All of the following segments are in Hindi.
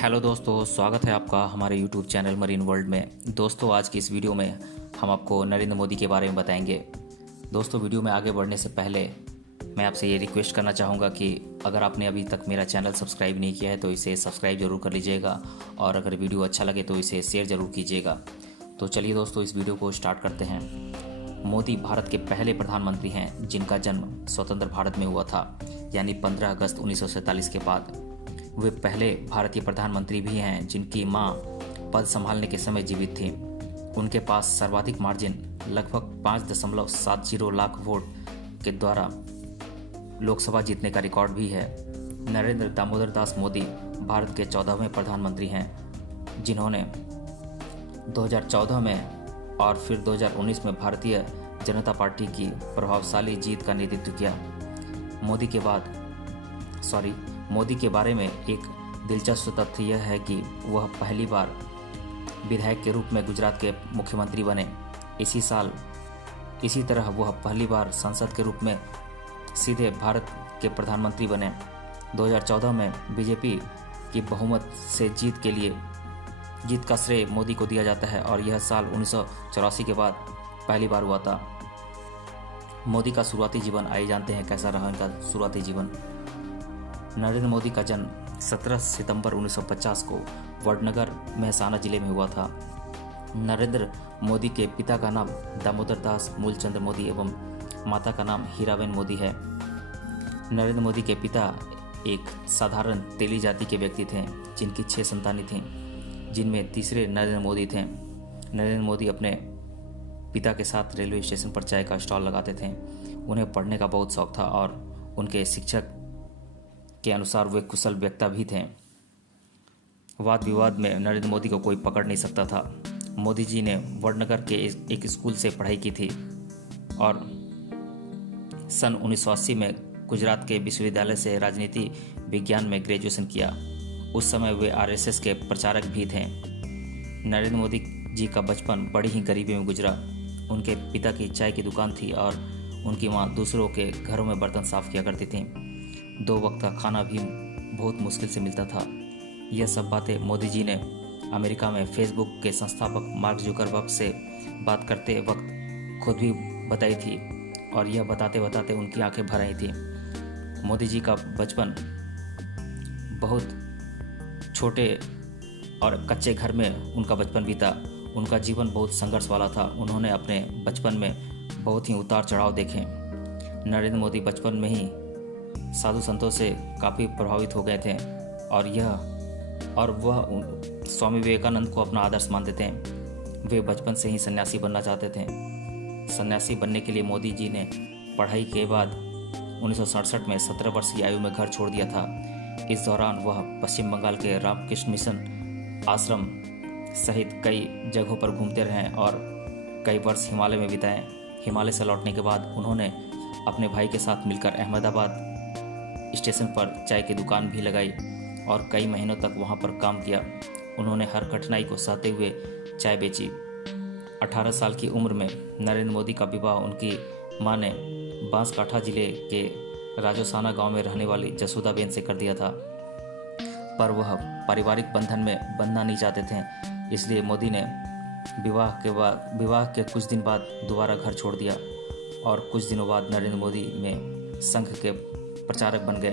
हेलो दोस्तों, स्वागत है आपका हमारे यूट्यूब चैनल मरीन वर्ल्ड में। दोस्तों, आज की इस वीडियो में हम आपको नरेंद्र मोदी के बारे में बताएंगे। दोस्तों, वीडियो में आगे बढ़ने से पहले मैं आपसे ये रिक्वेस्ट करना चाहूँगा कि अगर आपने अभी तक मेरा चैनल सब्सक्राइब नहीं किया है तो इसे सब्सक्राइब जरूर कर लीजिएगा और अगर वीडियो अच्छा लगे तो इसे शेयर ज़रूर कीजिएगा। तो चलिए दोस्तों, इस वीडियो को स्टार्ट करते हैं। मोदी भारत के पहले प्रधानमंत्री हैं जिनका जन्म स्वतंत्र भारत में हुआ था, यानी 15 अगस्त 1947 के बाद। वे पहले भारतीय प्रधानमंत्री भी हैं जिनकी मां पद संभालने के समय जीवित थी। उनके पास सर्वाधिक मार्जिन लगभग 5.70 लाख वोट के द्वारा लोकसभा जीतने का रिकॉर्ड भी है। नरेंद्र दामोदर दास मोदी भारत के 14वें प्रधानमंत्री हैं जिन्होंने 2014 में और फिर 2019 में भारतीय जनता पार्टी की प्रभावशाली जीत का नेतृत्व किया। मोदी के बारे में एक दिलचस्प तथ्य यह है कि वह पहली बार विधायक के रूप में गुजरात के मुख्यमंत्री बने। इसी तरह वह पहली बार सांसद के रूप में सीधे भारत के प्रधानमंत्री बने। 2014 में बीजेपी की बहुमत से जीत का श्रेय मोदी को दिया जाता है और यह साल 1984 के बाद पहली बार हुआ था। मोदी का शुरुआती जीवन आइए जानते हैं कैसा रहा इनका शुरुआती जीवन। नरेंद्र मोदी का जन्म 17 सितंबर 1950 को वडनगर मेहसाना जिले में हुआ था। नरेंद्र मोदी के पिता का नाम दामोदर दास मूलचंद मोदी एवं माता का नाम हीराबेन मोदी है। नरेंद्र मोदी के पिता एक साधारण तेली जाति के व्यक्ति थे जिनकी 6 संतानें थीं, जिनमें तीसरे नरेंद्र मोदी थे। नरेंद्र मोदी अपने पिता के साथ रेलवे स्टेशन पर चाय का स्टॉल लगाते थे। उन्हें पढ़ने का बहुत शौक था और उनके शिक्षक के अनुसार वे कुशल वक्ता भी थे। वाद विवाद में नरेंद्र मोदी को कोई पकड़ नहीं सकता था। मोदी जी ने वडनगर के एक स्कूल से पढ़ाई की थी और सन 1980 में गुजरात के विश्वविद्यालय से राजनीति विज्ञान में ग्रेजुएशन किया। उस समय वे आरएसएस के प्रचारक भी थे। नरेंद्र मोदी जी का बचपन बड़ी ही गरीबी में गुजरा। उनके पिता की चाय की दुकान थी और उनकी मां दूसरों के घरों में बर्तन साफ किया करती थी। 2 वक्त का खाना भी बहुत मुश्किल से मिलता था। यह सब बातें मोदी जी ने अमेरिका में फेसबुक के संस्थापक मार्क जुकरबर्ग से बात करते वक्त खुद भी बताई थी और यह बताते बताते उनकी आंखें भर आई थी। मोदी जी का बचपन बहुत छोटे और कच्चे घर में उनका बचपन बीता। उनका जीवन बहुत संघर्ष वाला था। उन्होंने अपने बचपन में बहुत ही उतार चढ़ाव देखे। नरेंद्र मोदी बचपन में ही साधु संतों से काफ़ी प्रभावित हो गए थे और वह स्वामी विवेकानंद को अपना आदर्श मानते थे। वे बचपन से ही सन्यासी बनना चाहते थे। सन्यासी बनने के लिए मोदी जी ने पढ़ाई के बाद 1967 में 17 वर्ष की आयु में घर छोड़ दिया था। इस दौरान वह पश्चिम बंगाल के रामकृष्ण मिशन आश्रम सहित कई जगहों पर घूमते रहे और कई वर्ष हिमालय में बिताए। हिमालय से लौटने के बाद उन्होंने अपने भाई के साथ मिलकर अहमदाबाद स्टेशन पर चाय की दुकान भी लगाई और कई महीनों तक वहां पर काम किया। उन्होंने हर कठिनाई को सहते हुए चाय बेची। 18 साल की उम्र में नरेंद्र मोदी का विवाह उनकी मां ने बांसकाठा जिले के राजोसाना गांव में रहने वाली जसोदाबेन से कर दिया था, पर वह पारिवारिक बंधन में बंधना नहीं चाहते थे। इसलिए मोदी ने विवाह के कुछ दिन बाद दोबारा घर छोड़ दिया और कुछ दिनों बाद नरेंद्र मोदी में संघ के प्रचारक बन गए।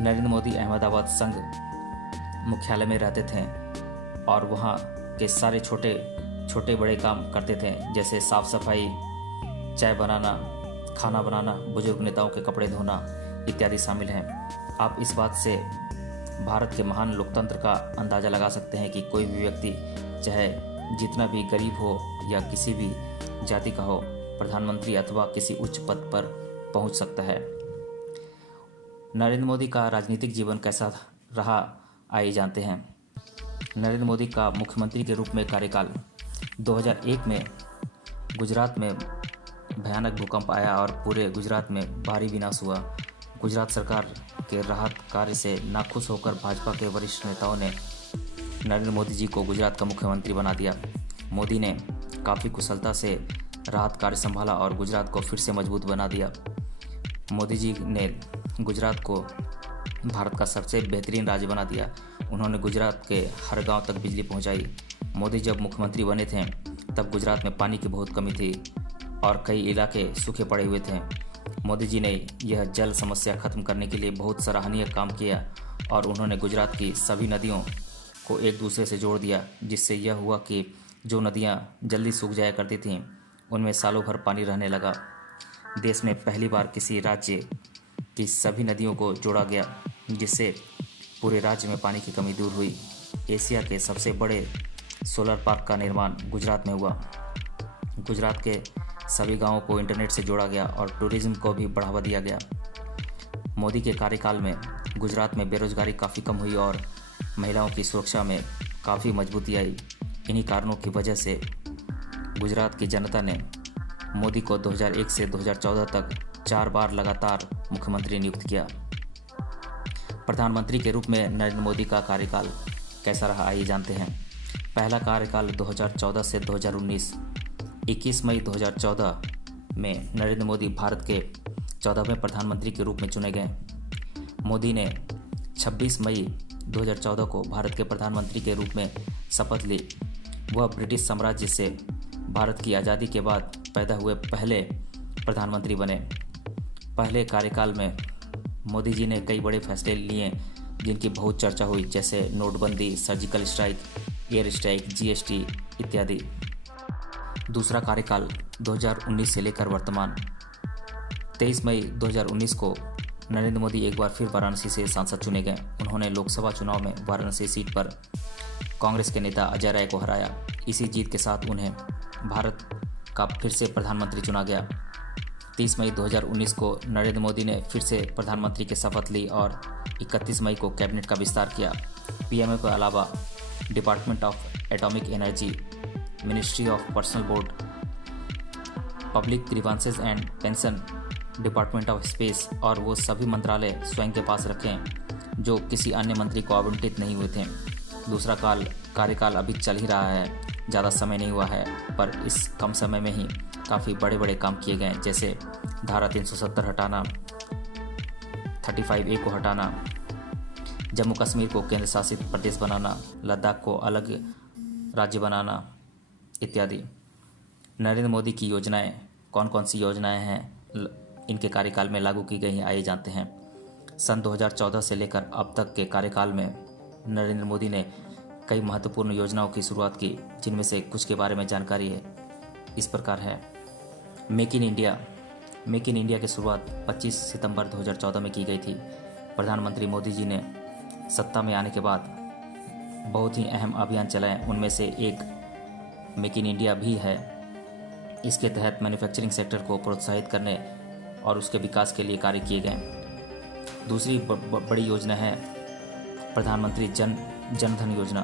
नरेंद्र मोदी अहमदाबाद संघ मुख्यालय में रहते थे और वहाँ के सारे छोटे बड़े काम करते थे, जैसे साफ सफाई, चाय बनाना, खाना बनाना, बुजुर्ग नेताओं के कपड़े धोना इत्यादि शामिल हैं। आप इस बात से भारत के महान लोकतंत्र का अंदाज़ा लगा सकते हैं कि कोई भी व्यक्ति चाहे जितना भी गरीब हो या किसी भी जाति का हो, प्रधानमंत्री अथवा किसी उच्च पद पर पहुंच सकता है। नरेंद्र मोदी का राजनीतिक जीवन कैसा रहा आइए जानते हैं। नरेंद्र मोदी का मुख्यमंत्री के रूप में कार्यकाल 2001 में गुजरात में भयानक भूकंप आया और पूरे गुजरात में भारी विनाश हुआ। गुजरात सरकार के राहत कार्य से नाखुश होकर भाजपा के वरिष्ठ नेताओं ने नरेंद्र मोदी जी को गुजरात का मुख्यमंत्री बना दिया। मोदी ने काफ़ी कुशलता से राहत कार्य संभाला और गुजरात को फिर से मजबूत बना दिया। मोदी जी ने गुजरात को भारत का सबसे बेहतरीन राज्य बना दिया। उन्होंने गुजरात के हर गांव तक बिजली पहुंचाई। मोदी जब मुख्यमंत्री बने थे तब गुजरात में पानी की बहुत कमी थी और कई इलाके सूखे पड़े हुए थे। मोदी जी ने यह जल समस्या खत्म करने के लिए बहुत सराहनीय काम किया और उन्होंने गुजरात की सभी नदियों को एक दूसरे से जोड़ दिया, जिससे यह हुआ कि जो नदियां जल्दी सूख जाया करती थीं उनमें सालों भर पानी रहने लगा। देश में पहली बार किसी राज्य की सभी नदियों को जोड़ा गया, जिससे पूरे राज्य में पानी की कमी दूर हुई। एशिया के सबसे बड़े सोलर पार्क का निर्माण गुजरात में हुआ। गुजरात के सभी गांवों को इंटरनेट से जोड़ा गया और टूरिज्म को भी बढ़ावा दिया गया। मोदी के कार्यकाल में गुजरात में बेरोजगारी काफ़ी कम हुई और महिलाओं की सुरक्षा में काफ़ी मजबूती आई। इन्हीं कारणों की वजह से गुजरात की जनता ने मोदी को 2001 से 2014 तक 4 बार लगातार मुख्यमंत्री नियुक्त किया। प्रधानमंत्री के रूप में नरेंद्र मोदी का कार्यकाल कैसा रहा, आइए जानते हैं। पहला कार्यकाल 2014 से 2019। 21 मई 2014 में नरेंद्र मोदी भारत के 14वें प्रधानमंत्री के रूप में चुने गए। मोदी ने 26 मई 2014 को भारत के प्रधानमंत्री के रूप में शपथ ली। वह ब्रिटिश साम्राज्य से भारत की आज़ादी के बाद पैदा हुए पहले प्रधानमंत्री बने। पहले कार्यकाल में मोदी जी ने कई बड़े फैसले लिए जिनकी बहुत चर्चा हुई, जैसे नोटबंदी, surgical strike, air strike, GST इत्यादि। दूसरा कार्यकाल 2019 से लेकर वर्तमान। 23 मई 2019 को नरेंद्र मोदी एक बार फिर वाराणसी से सांसद चुने गए। उन्होंने लोकसभा चुनाव में वाराणसी सीट पर कांग्रेस के नेता अजय राय को हराया। इसी जीत के साथ उन्हें भारत का फिर से प्रधानमंत्री चुना गया। 30 मई 2019 को नरेंद्र मोदी ने फिर से प्रधानमंत्री की शपथ ली और 31 मई को कैबिनेट का विस्तार किया। पीएमओ के अलावा department of atomic energy, ministry of personal board, public grievances and pension, department of space और वो सभी मंत्रालय स्वयं के पास रखें जो किसी अन्य मंत्री को आवंटित नहीं हुए थे। दूसरा कार्यकाल अभी चल ही रहा है, ज़्यादा समय नहीं हुआ है, पर इस कम समय में ही काफ़ी बड़े बड़े काम किए गए, जैसे धारा 370 हटाना, 35A को हटाना, जम्मू कश्मीर को केंद्र शासित प्रदेश बनाना, लद्दाख को अलग राज्य बनाना इत्यादि। नरेंद्र मोदी की योजनाएं, कौन कौन सी योजनाएं हैं इनके कार्यकाल में लागू की गई हैं, आइए जानते हैं। सन 2014 से लेकर अब तक के कार्यकाल में नरेंद्र मोदी ने कई महत्वपूर्ण योजनाओं की शुरुआत की, जिनमें से कुछ के बारे में जानकारी है इस प्रकार है। मेक इन इंडिया की शुरुआत 25 सितंबर 2014 में की गई थी। प्रधानमंत्री मोदी जी ने सत्ता में आने के बाद बहुत ही अहम अभियान चलाए, उनमें से एक मेक इन इंडिया भी है। इसके तहत मैन्युफैक्चरिंग सेक्टर को प्रोत्साहित करने और उसके विकास के लिए कार्य किए गए। दूसरी बड़ी योजना है प्रधानमंत्री जनधन योजना।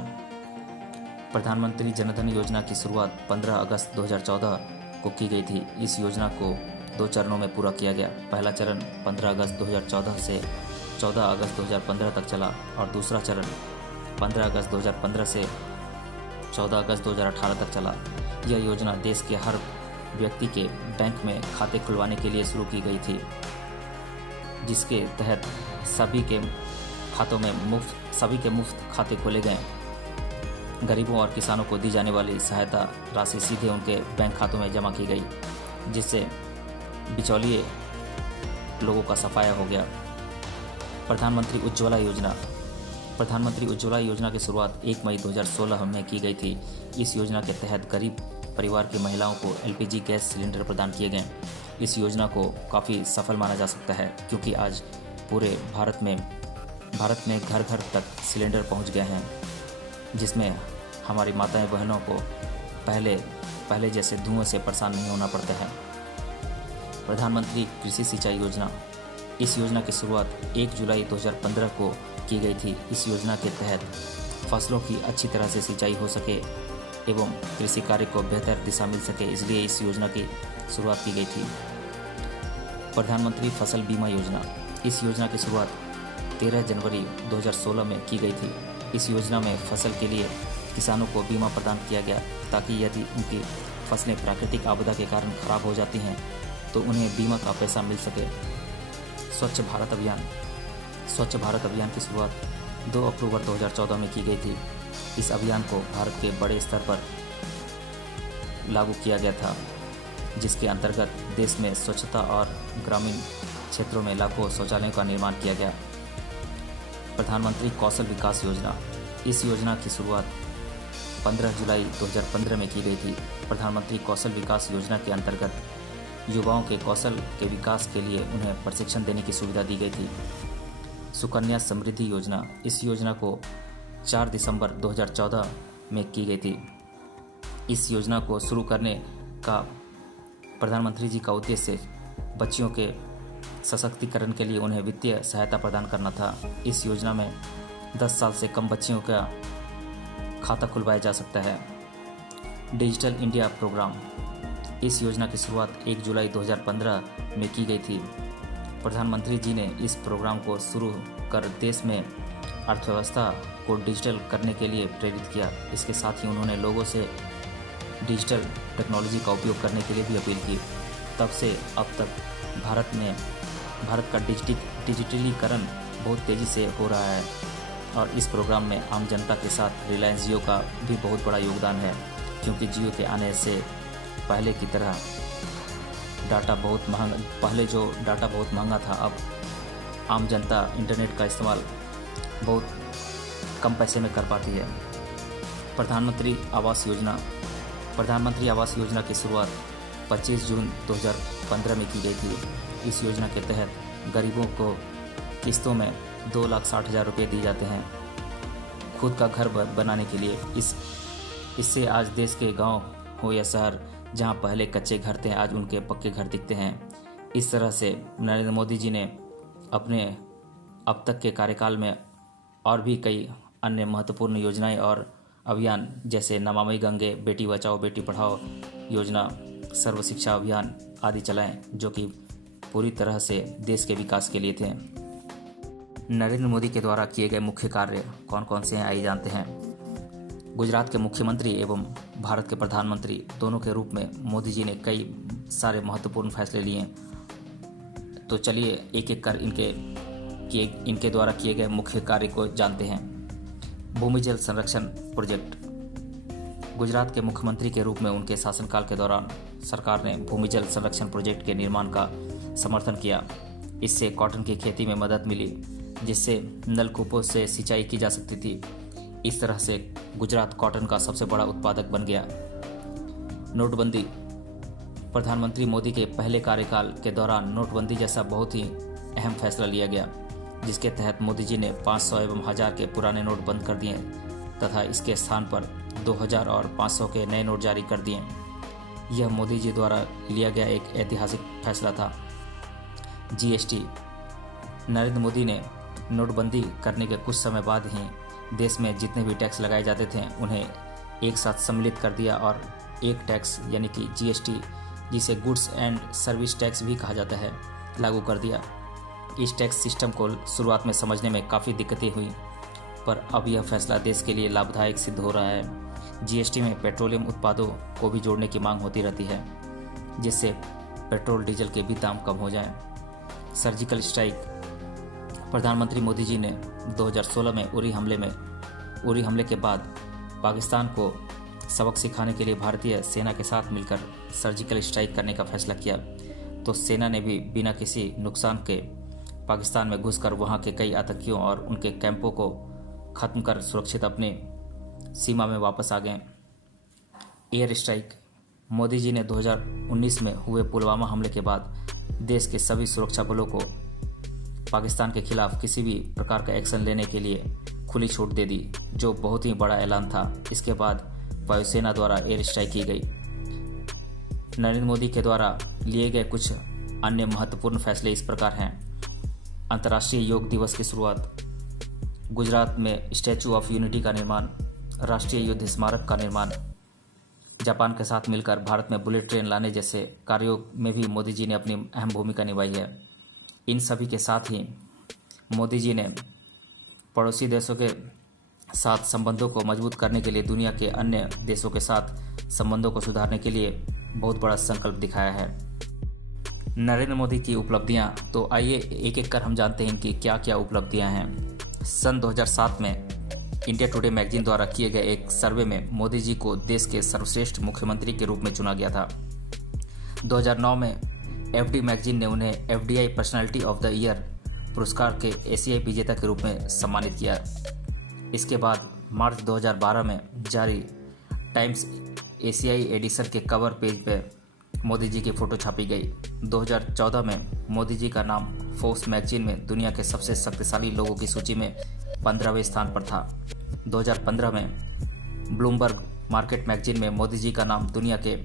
प्रधानमंत्री जनधन योजना की शुरुआत 15 अगस्त 2014 को की गई थी। इस योजना को 2 चरणों में पूरा किया गया। पहला चरण 15 अगस्त 2014 से 14 अगस्त 2015 तक चला और दूसरा चरण 15 अगस्त 2015 से 14 अगस्त 2018 तक चला। यह योजना देश के हर व्यक्ति के बैंक में खाते खुलवाने के लिए शुरू की गई थी, जिसके तहत सभी के मुफ्त खाते खोले गए। गरीबों और किसानों को दी जाने वाली सहायता राशि सीधे उनके बैंक खातों में जमा की गई, जिससे बिचौलिए लोगों का सफाया हो गया। प्रधानमंत्री उज्ज्वला योजना की शुरुआत 1 मई 2016 में की गई थी। इस योजना के तहत गरीब परिवार की महिलाओं को LPG गैस सिलेंडर प्रदान किए गए। इस योजना को काफ़ी सफल माना जा सकता है, क्योंकि आज पूरे भारत में घर घर तक सिलेंडर पहुंच गए हैं, जिसमें हमारी माताएं बहनों को पहले जैसे धुएं से परेशान नहीं होना पड़ता है। प्रधानमंत्री कृषि सिंचाई योजना। इस योजना की शुरुआत 1 जुलाई 2015 को की गई थी। इस योजना के तहत फसलों की अच्छी तरह से सिंचाई हो सके एवं कृषि कार्य को बेहतर दिशा मिल सके, इसलिए इस योजना की शुरुआत की गई थी। प्रधानमंत्री फसल बीमा योजना। इस योजना की शुरुआत 13 जनवरी 2016 में की गई थी। इस योजना में फसल के लिए किसानों को बीमा प्रदान किया गया, ताकि यदि उनकी फसलें प्राकृतिक आपदा के कारण खराब हो जाती हैं तो उन्हें बीमा का पैसा मिल सके। स्वच्छ भारत अभियान की शुरुआत 2 अक्टूबर 2014 में की गई थी। इस अभियान को भारत के बड़े स्तर पर लागू किया गया था, जिसके अंतर्गत देश में स्वच्छता और ग्रामीण क्षेत्रों में लाखों शौचालयों का निर्माण किया गया। प्रधानमंत्री कौशल विकास योजना, इस योजना की शुरुआत 15 जुलाई 2015 में की गई थी। प्रधानमंत्री कौशल विकास योजना के अंतर्गत युवाओं के कौशल के विकास के लिए उन्हें प्रशिक्षण देने की सुविधा दी गई थी। सुकन्या समृद्धि योजना, इस योजना को 4 दिसंबर 2014 में की गई थी। इस योजना को शुरू करने का प्रधानमंत्री जी का उद्देश्य बच्चियों के सशक्तिकरण के लिए उन्हें वित्तीय सहायता प्रदान करना था। इस योजना में 10 साल से कम बच्चियों का खाता खुलवाया जा सकता है। डिजिटल इंडिया प्रोग्राम, इस योजना की शुरुआत 1 जुलाई 2015 में की गई थी। प्रधानमंत्री जी ने इस प्रोग्राम को शुरू कर देश में अर्थव्यवस्था को डिजिटल करने के लिए प्रेरित किया। इसके साथ ही उन्होंने लोगों से डिजिटल टेक्नोलॉजी का उपयोग करने के लिए भी अपील की। तब से अब तक भारत का डिजिटलीकरण बहुत तेज़ी से हो रहा है और इस प्रोग्राम में आम जनता के साथ रिलायंस जियो का भी बहुत बड़ा योगदान है, क्योंकि जियो के आने से पहले की तरह पहले जो डाटा बहुत महंगा था, अब आम जनता इंटरनेट का इस्तेमाल बहुत कम पैसे में कर पाती है। प्रधानमंत्री आवास योजना की शुरुआत 25 जून 2015 में की गई थी। इस योजना के तहत गरीबों को किस्तों में 2,60,000 रुपये दिए जाते हैं खुद का घर बनाने के लिए। इससे आज देश के गांव हो या शहर, जहां पहले कच्चे घर थे, आज उनके पक्के घर दिखते हैं। इस तरह से नरेंद्र मोदी जी ने अपने अब तक के कार्यकाल में और भी कई अन्य महत्वपूर्ण योजनाएं और अभियान, जैसे नमामि गंगे, बेटी बचाओ बेटी पढ़ाओ योजना, सर्व शिक्षा अभियान आदि चलाएं, जो कि पूरी तरह से देश के विकास के लिए थे। नरेंद्र मोदी के द्वारा किए गए मुख्य कार्य कौन कौन से हैं, आइए जानते हैं। गुजरात के मुख्यमंत्री एवं भारत के प्रधानमंत्री दोनों के रूप में मोदी जी ने कई सारे महत्वपूर्ण फैसले लिए। तो चलिए एक एक कर इनके द्वारा किए गए मुख्य कार्य को जानते हैं। भूमि जल संरक्षण प्रोजेक्ट, गुजरात के मुख्यमंत्री के रूप में उनके शासनकाल के दौरान सरकार ने भूमि जल संरक्षण प्रोजेक्ट के निर्माण का समर्थन किया। इससे कॉटन की खेती में मदद मिली, जिससे नलकूपों से सिंचाई की जा सकती थी। इस तरह से गुजरात कॉटन का सबसे बड़ा उत्पादक बन गया। नोटबंदी, प्रधानमंत्री मोदी के पहले कार्यकाल के दौरान नोटबंदी जैसा बहुत ही अहम फैसला लिया गया, जिसके तहत मोदी जी ने 500 एवं 1000 के पुराने नोट बंद कर दिए तथा इसके स्थान पर 2000 और 500 के नए नोट जारी कर दिए। यह मोदी जी द्वारा लिया गया एक ऐतिहासिक फैसला था। जीएसटी, नरेंद्र मोदी ने नोटबंदी करने के कुछ समय बाद ही देश में जितने भी टैक्स लगाए जाते थे उन्हें एक साथ सम्मिलित कर दिया और एक टैक्स यानी कि जीएसटी, जिसे गुड्स एंड सर्विस टैक्स भी कहा जाता है, लागू कर दिया। इस टैक्स सिस्टम को शुरुआत में समझने में काफ़ी दिक्कतें हुई, पर अब यह फैसला देश के लिए लाभदायक सिद्ध हो रहा है। जीएसटी में पेट्रोलियम उत्पादों को भी जोड़ने की मांग होती रहती है, जिससे पेट्रोल डीजल के भी दाम कम हो जाएं। सर्जिकल स्ट्राइक, प्रधानमंत्री मोदी जी ने 2016 में उरी हमले के बाद पाकिस्तान को सबक सिखाने के लिए भारतीय सेना के साथ मिलकर सर्जिकल स्ट्राइक करने का फैसला किया। तो सेना ने भी बिना किसी नुकसान के पाकिस्तान में घुसकर वहां के कई आतंकियों और उनके कैंपों को खत्म कर सुरक्षित अपनी सीमा में वापस आ गए। एयर स्ट्राइक, मोदी जी ने 2019 में हुए पुलवामा हमले के बाद देश के सभी सुरक्षा बलों को पाकिस्तान के खिलाफ किसी भी प्रकार का एक्शन लेने के लिए खुली छूट दे दी, जो बहुत ही बड़ा ऐलान था। इसके बाद वायुसेना द्वारा एयर स्ट्राइक की गई। नरेंद्र मोदी के द्वारा लिए गए कुछ अन्य महत्वपूर्ण फैसले इस प्रकार हैं। अंतर्राष्ट्रीय योग दिवस की शुरुआत, गुजरात में स्टैचू ऑफ यूनिटी का निर्माण, राष्ट्रीय युद्ध स्मारक का निर्माण, जापान के साथ मिलकर भारत में बुलेट ट्रेन लाने जैसे कार्यों में भी मोदी जी ने अपनी अहम भूमिका निभाई है। इन सभी के साथ ही मोदी जी ने पड़ोसी देशों के साथ संबंधों को मजबूत करने के लिए दुनिया के अन्य देशों के साथ संबंधों को सुधारने के लिए बहुत बड़ा संकल्प दिखाया है। नरेंद्र मोदी की उपलब्धियां, तो आइए एक एक कर हम जानते हैं इनकी क्या क्या उपलब्धियां हैं। सन 2007 में इंडिया टुडे मैगजीन द्वारा किए गए एक सर्वे में मोदी जी को देश के सर्वश्रेष्ठ मुख्यमंत्री के रूप में चुना गया था। 2009 में एफडी मैगजीन ने उन्हें FDI personality of the year पुरस्कार के एशियाई विजेता के रूप में सम्मानित किया। इसके बाद मार्च 2012 में जारी टाइम्स एशियाई एडिशन के कवर पेज पर मोदी जी की फ़ोटो छापी गई। 2014 में मोदी जी का नाम फोर्ब्स मैगजीन में दुनिया के सबसे शक्तिशाली लोगों की सूची में 15वें स्थान पर था। 2015 में ब्लूमबर्ग मार्केट मैगजीन में मोदी जी का नाम दुनिया के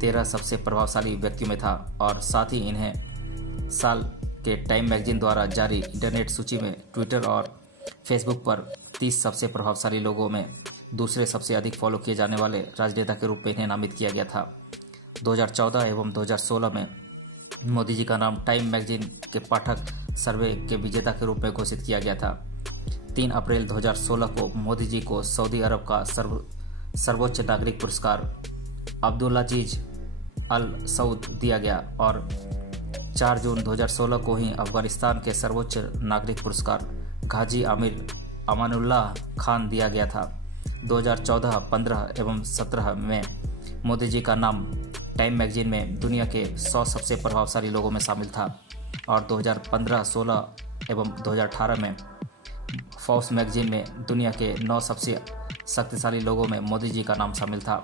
13 सबसे प्रभावशाली व्यक्तियों में था और साथ ही इन्हें साल के टाइम मैगजीन द्वारा जारी इंटरनेट सूची में ट्विटर और फेसबुक पर 30 सबसे प्रभावशाली लोगों में दूसरे सबसे अधिक फॉलो किए जाने वाले राजनेता के रूप में इन्हें नामित किया गया था। 2014 एवं 2016 में मोदी जी का नाम टाइम मैगजीन के पाठक सर्वे के विजेता के रूप में घोषित किया गया था। 3 अप्रैल 2016 को मोदी जी को सऊदी अरब का सर्वोच्च नागरिक पुरस्कार अब्दुल्लाजीज अल सऊद दिया गया और 4 जून 2016 को ही अफगानिस्तान के सर्वोच्च नागरिक पुरस्कार गाजी आमिर अमानुल्लाह खान दिया गया था। 2014, 15 एवं 17 में मोदी जी का नाम टाइम मैगजीन में दुनिया के 100 सबसे प्रभावशाली लोगों में शामिल था और 2015, 16 एवं 2018 में फोर्ब्स मैगजीन में दुनिया के 9 सबसे शक्तिशाली लोगों में मोदी जी का नाम शामिल था।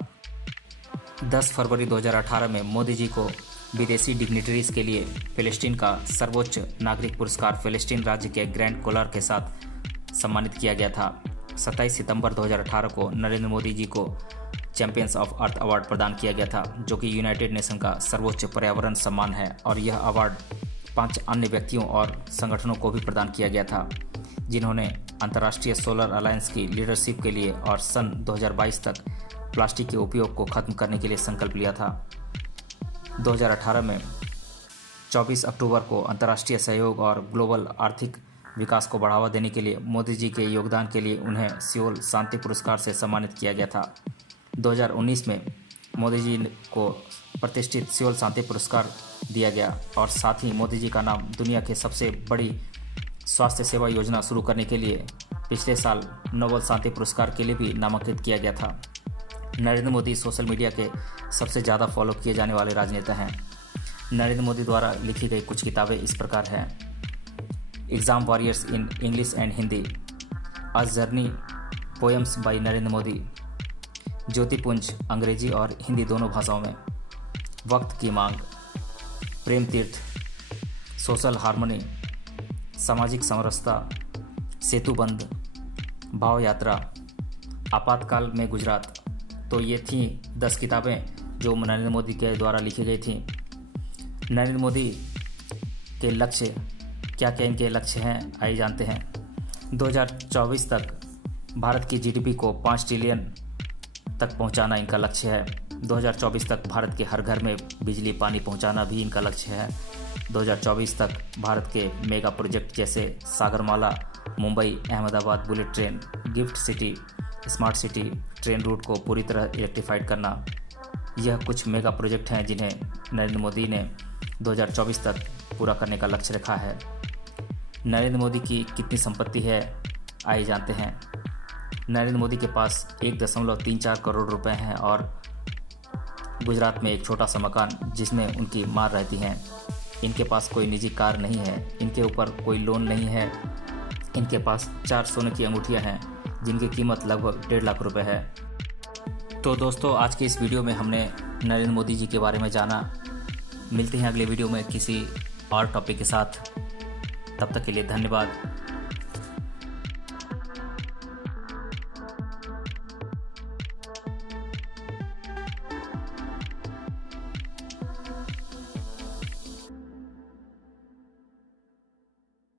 10 फरवरी 2018 में मोदी जी को विदेशी डिग्निटरीज के लिए फिलिस्तीन का सर्वोच्च नागरिक पुरस्कार फिलिस्तीन राज्य के ग्रैंड कोलर के साथ सम्मानित किया गया था। 27 सितंबर 2018 को नरेंद्र मोदी जी को चैंपियंस ऑफ अर्थ अवार्ड प्रदान किया गया था, जो कि यूनाइटेड नेशन का सर्वोच्च पर्यावरण सम्मान है और यह अवार्ड 5 अन्य व्यक्तियों और संगठनों को भी प्रदान किया गया था, जिन्होंने अंतर्राष्ट्रीय सोलर अलायंस की लीडरशिप के लिए और सन 2022 तक प्लास्टिक के उपयोग को खत्म करने के लिए संकल्प लिया था। 2018 में 24 अक्टूबर को अंतर्राष्ट्रीय सहयोग और ग्लोबल आर्थिक विकास को बढ़ावा देने के लिए मोदी जी के योगदान के लिए उन्हें सियोल शांति पुरस्कार से सम्मानित किया गया था। 2019 में मोदी जी को प्रतिष्ठित सियोल शांति पुरस्कार दिया गया और साथ ही मोदी जी का नाम दुनिया के सबसे बड़ी स्वास्थ्य सेवा योजना शुरू करने के लिए पिछले साल नोबेल शांति पुरस्कार के लिए भी नामांकित किया गया था। नरेंद्र मोदी सोशल मीडिया के सबसे ज़्यादा फॉलो किए जाने वाले राजनेता हैं। नरेंद्र मोदी द्वारा लिखी गई कुछ किताबें इस प्रकार हैं: exam warriors in English and Hindi, a journey poems by Narendra Modi, Jyotipunj अंग्रेजी और हिंदी दोनों भाषाओं में, वक्त की मांग, प्रेम तीर्थ, सोशल हार्मनी, सामाजिक समरसता, सेतुबंध, भाव यात्रा, आपातकाल में गुजरात। तो ये थी 10 किताबें जो नरेंद्र मोदी के द्वारा लिखी गई थी। नरेंद्र मोदी के लक्ष्य क्या क्या इनके लक्ष्य हैं, आइए जानते हैं। 2024 तक भारत की जीडीपी को 5 ट्रिलियन तक पहुंचाना इनका लक्ष्य है। 2024 तक भारत के हर घर में बिजली पानी पहुंचाना भी इनका लक्ष्य है। 2024 तक भारत के मेगा प्रोजेक्ट जैसे Sagarmala, Mumbai Ahmedabad bullet train, gift city, smart city train route को पूरी तरह इलेक्ट्रीफाइड करना, यह कुछ मेगा प्रोजेक्ट हैं जिन्हें नरेंद्र मोदी ने 2024 तक पूरा करने का लक्ष्य रखा है। नरेंद्र मोदी की कितनी संपत्ति है, आइए जानते हैं। नरेंद्र मोदी के पास 1.34 करोड़ रुपए हैं और गुजरात में एक छोटा सा मकान जिसमें उनकी माँ रहती हैं। इनके पास कोई निजी कार नहीं है, इनके ऊपर कोई लोन नहीं है। इनके पास 4 सोने की अंगूठियाँ हैं जिनकी कीमत लगभग 1.5 लाख रुपए है। तो दोस्तों, आज के इस वीडियो में हमने नरेंद्र मोदी जी के बारे में जाना। मिलते हैं अगले वीडियो में किसी और टॉपिक के साथ। तब तक के लिए धन्यवाद।